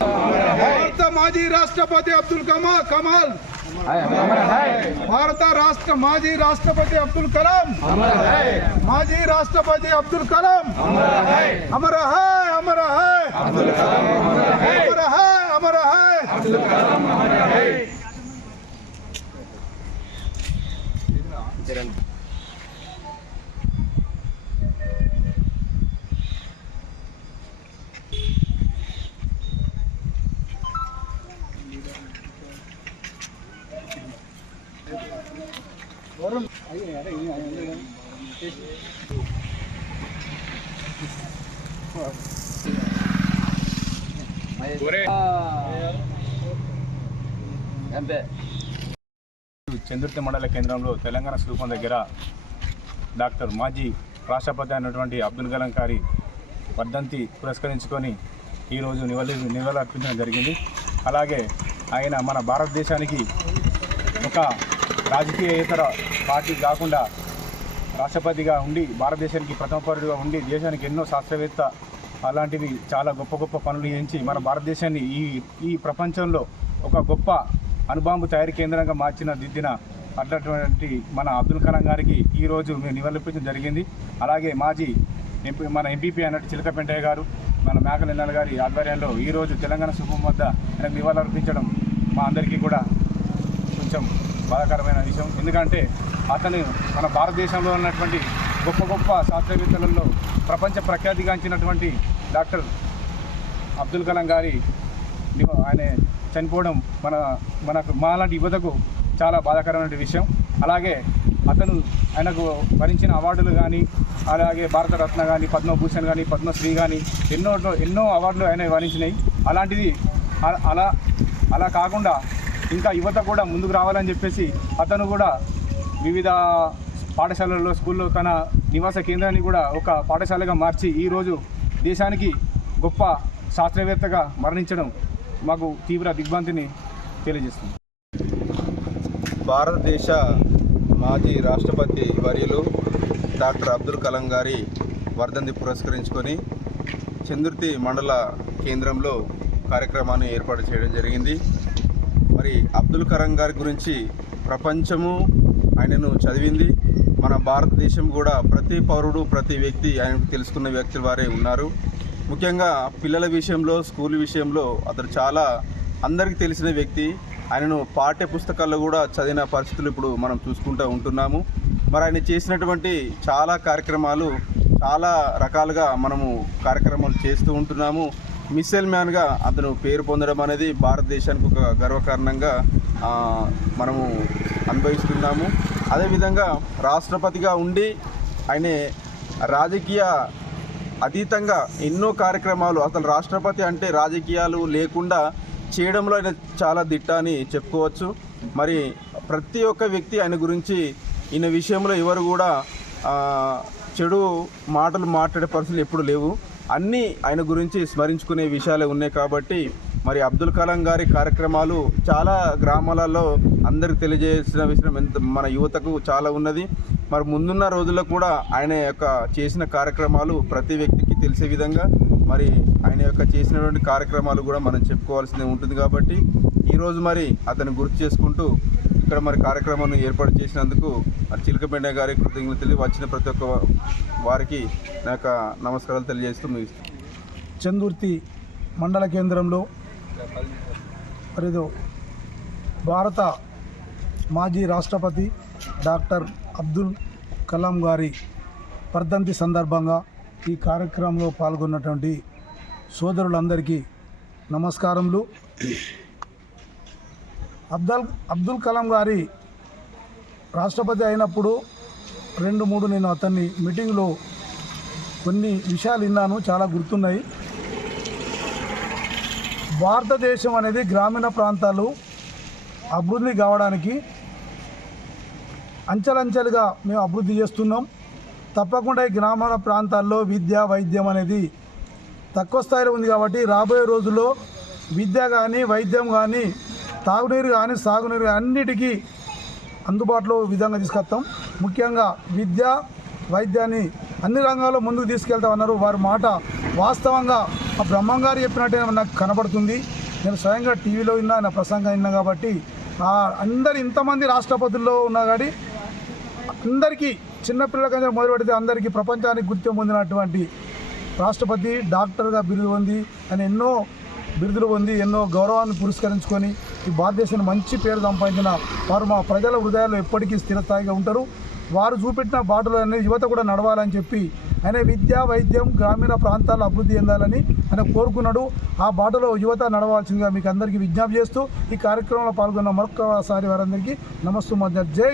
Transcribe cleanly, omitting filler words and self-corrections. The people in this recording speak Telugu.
భారత మాజీ రాష్ట్రపతి అబ్దుల్ కమాల్ భారత రాష్ట్ర మాజీ రాష్ట్రపతి అబ్దుల్ కలాం మాజీ రాష్ట్రపతి అబ్దుల్ కలాం అమర హై అమర హై అబ్దుల్ కలాం అమర హై అమర హై అబ్దుల్ కలాం అమర హై చందుర్తి మండల కేంద్రంలో తెలంగాణ స్థూపం దగ్గర డాక్టర్ మాజీ రాష్ట్రపతి అయినటువంటి అబ్దుల్ కలాం గారి వర్ధంతి పురస్కరించుకొని ఈరోజు నివాళులర్పించడం జరిగింది. అలాగే ఆయన మన భారతదేశానికి ఒక రాజకీయేతర పార్టీ కాకుండా రాష్ట్రపతిగా ఉండి భారతదేశానికి ప్రథమ పౌరుడిగా ఉండి దేశానికి ఎన్నో శాస్త్రవేత్త అలాంటివి చాలా గొప్ప గొప్ప పనులు చేయించి మన భారతదేశాన్ని ఈ ప్రపంచంలో ఒక గొప్ప అణుబాంబు తయారీ కేంద్రంగా దిద్దిన అట్లాంటి మన అబ్దుల్ కలాం గారికి ఈరోజు మేము నివాళులర్పించడం జరిగింది. అలాగే మాజీ మన ఎంపీపీ అన్నట్టు చిలక పెంటయ్య గారు మన మేకల ఎన్నాల గారి ఆధ్వర్యంలో ఈరోజు తెలంగాణ స్థూపం వద్ద ఆయనకు నివాళులర్పించడం మా అందరికీ కూడా కొంచెం బాధాకరమైన విషయం. ఎందుకంటే అతను మన భారతదేశంలో ఉన్నటువంటి గొప్ప గొప్ప శాస్త్రవేత్తలలో ప్రపంచ ప్రఖ్యాతిగాంచినటువంటి డాక్టర్ అబ్దుల్ కలాం గారి ఆయన చనిపోవడం మనకు మాలాంటి యువతకు చాలా బాధాకరమైన విషయం. అలాగే ఆయనకు వరించిన అవార్డులు కానీ అలాగే భారతరత్న కానీ పద్మభూషణ్ కానీ పద్మశ్రీ కానీ ఎన్నో అవార్డులు ఆయన వరించినాయి. అలాంటిది అలా కాకుండా ఇంకా యువత కూడా ముందుకు రావాలని చెప్పేసి అతను కూడా వివిధ పాఠశాలల్లో స్కూల్లో తన నివాస కేంద్రాన్ని కూడా ఒక పాఠశాలగా మార్చి ఈరోజు దేశానికి గొప్ప శాస్త్రవేత్తగా మరణించడం మాకు తీవ్ర దిగ్భ్రాంతిని తెలియజేస్తుంది. భారతదేశ మాజీ రాష్ట్రపతి వర్యులు డాక్టర్ అబ్దుల్ కలాం గారి వర్ధంతి పురస్కరించుకొని చందుర్తి మండల కేంద్రంలో కార్యక్రమాన్ని ఏర్పాటు చేయడం జరిగింది. మరి అబ్దుల్ కలాం గారి గురించి ప్రపంచము ఆయనను చదివింది. మన భారతదేశం కూడా ప్రతి పౌరుడు ప్రతి వ్యక్తి ఆయనకు తెలుసుకున్న వ్యక్తుల వారే ఉన్నారు. ముఖ్యంగా పిల్లల విషయంలో స్కూల్ విషయంలో అతను చాలా అందరికీ తెలిసిన వ్యక్తి. ఆయనను పాఠ్య పుస్తకాల్లో కూడా చదివిన పరిస్థితులు ఇప్పుడు మనం చూసుకుంటూ ఉంటున్నాము. మరి ఆయన చేసినటువంటి చాలా కార్యక్రమాలు చాలా రకాలుగా మనము కార్యక్రమాలు చేస్తూ ఉంటున్నాము. మిస్సైల్ మ్యాన్గా అతను పేరు పొందడం అనేది భారతదేశానికి ఒక గర్వకారణంగా మనము అనుభవిస్తున్నాము. అదేవిధంగా రాష్ట్రపతిగా ఉండి ఆయన రాజకీయ అతీతంగా ఎన్నో కార్యక్రమాలు అసలు రాష్ట్రపతి అంటే రాజకీయాలు లేకుండా చేయడంలో ఆయన చాలా దిట్ట అని చెప్పుకోవచ్చు. మరి ప్రతి ఒక్క వ్యక్తి ఆయన గురించి ఈయన విషయంలో ఎవరు కూడా చెడు మాటలు మాట్లాడే పరిస్థితులు ఎప్పుడు లేవు. అన్నీ ఆయన గురించి స్మరించుకునే విషయాలే ఉన్నాయి. కాబట్టి మరి అబ్దుల్ కలాం గారి కార్యక్రమాలు చాలా గ్రామాలలో అందరికి తెలియజేసిన విషయం మన యువతకు చాలా ఉన్నది. మరి ముందున్న రోజుల్లో కూడా ఆయన యొక్క చేసిన కార్యక్రమాలు ప్రతి వ్యక్తికి తెలిసే విధంగా మరి ఆయన యొక్క చేసినటువంటి కార్యక్రమాలు కూడా మనం చెప్పుకోవాల్సిందే ఉంటుంది. కాబట్టి ఈరోజు మరి అతను గుర్తు చేసుకుంటూ ఇక్కడ మరి కార్యక్రమాన్ని ఏర్పాటు చేసినందుకు మరి చిలకపెండ గారి కృతజ్ఞతలు వచ్చిన ప్రతి ఒక్క వారికి నా యొక్క నమస్కారాలు తెలియజేస్తూ ముగిస్తాను. చందుర్తి మండల కేంద్రంలో భారత మాజీ రాష్ట్రపతి డాక్టర్ అబ్దుల్ కలాం గారి వర్ధంతి సందర్భంగా ఈ కార్యక్రమంలో పాల్గొన్నటువంటి సోదరులందరికీ నమస్కారములు. అబ్దుల్ కలాం గారి రాష్ట్రపతి అయినప్పుడు 2-3 నేను అతన్ని మీటింగ్లో కొన్ని విషయాలు విన్నాను, చాలా గుర్తున్నాయి. భారతదేశం అనేది గ్రామీణ ప్రాంతాలు అభివృద్ధి కావడానికి అంచెలంచెలుగా మేము అభివృద్ధి చేస్తున్నాం. తప్పకుండా ఈ గ్రామీణ ప్రాంతాల్లో విద్య వైద్యం అనేది తక్కువ స్థాయిలో ఉంది. కాబట్టి రాబోయే రోజుల్లో విద్య కానీ వైద్యం కానీ తాగునీరు కానీ సాగునీరు అన్నిటికీ అందుబాటులో విధంగా తీసుకొస్తాం. ముఖ్యంగా విద్య వైద్యాన్ని అన్ని రంగాల్లో ముందుకు తీసుకెళ్తామన్నారు. వారి మాట వాస్తవంగా ఆ బ్రహ్మం గారు చెప్పినట్టే నాకు కనబడుతుంది. నేను స్వయంగా టీవీలో విన్నా, నా ప్రసంగం విన్నా కాబట్టి అందరు ఇంతమంది రాష్ట్రపతుల్లో ఉన్నా కానీ అందరికీ చిన్నపిల్లలకైనా మొదలు పెడితే అందరికీ ప్రపంచానికి గుర్తింపు పొందినటువంటి రాష్ట్రపతి, డాక్టర్గా బిరుదు పొంది అని ఎన్నో బిరుదులు పొంది ఎన్నో గౌరవాన్ని పురస్కరించుకొని ఈ భారతదేశాన్ని మంచి పేరు సంపాదించిన వారు మా ప్రజల హృదయాల్లో ఎప్పటికీ స్థిరస్థాయిగా ఉంటారు. వారు చూపెట్టిన బాటలో అనేది యువత కూడా నడవాలని చెప్పి ఆయన విద్య, వైద్యం, గ్రామీణ ప్రాంతాల్లో అభివృద్ధి చెందాలని ఆయన కోరుకున్నాడు. ఆ బాటలో యువత నడవాల్సిందిగా మీకు అందరికీ విజ్ఞప్తి చేస్తూ ఈ కార్యక్రమంలో పాల్గొన్న మరొకసారి వారందరికీ నమస్తు మధ్య జై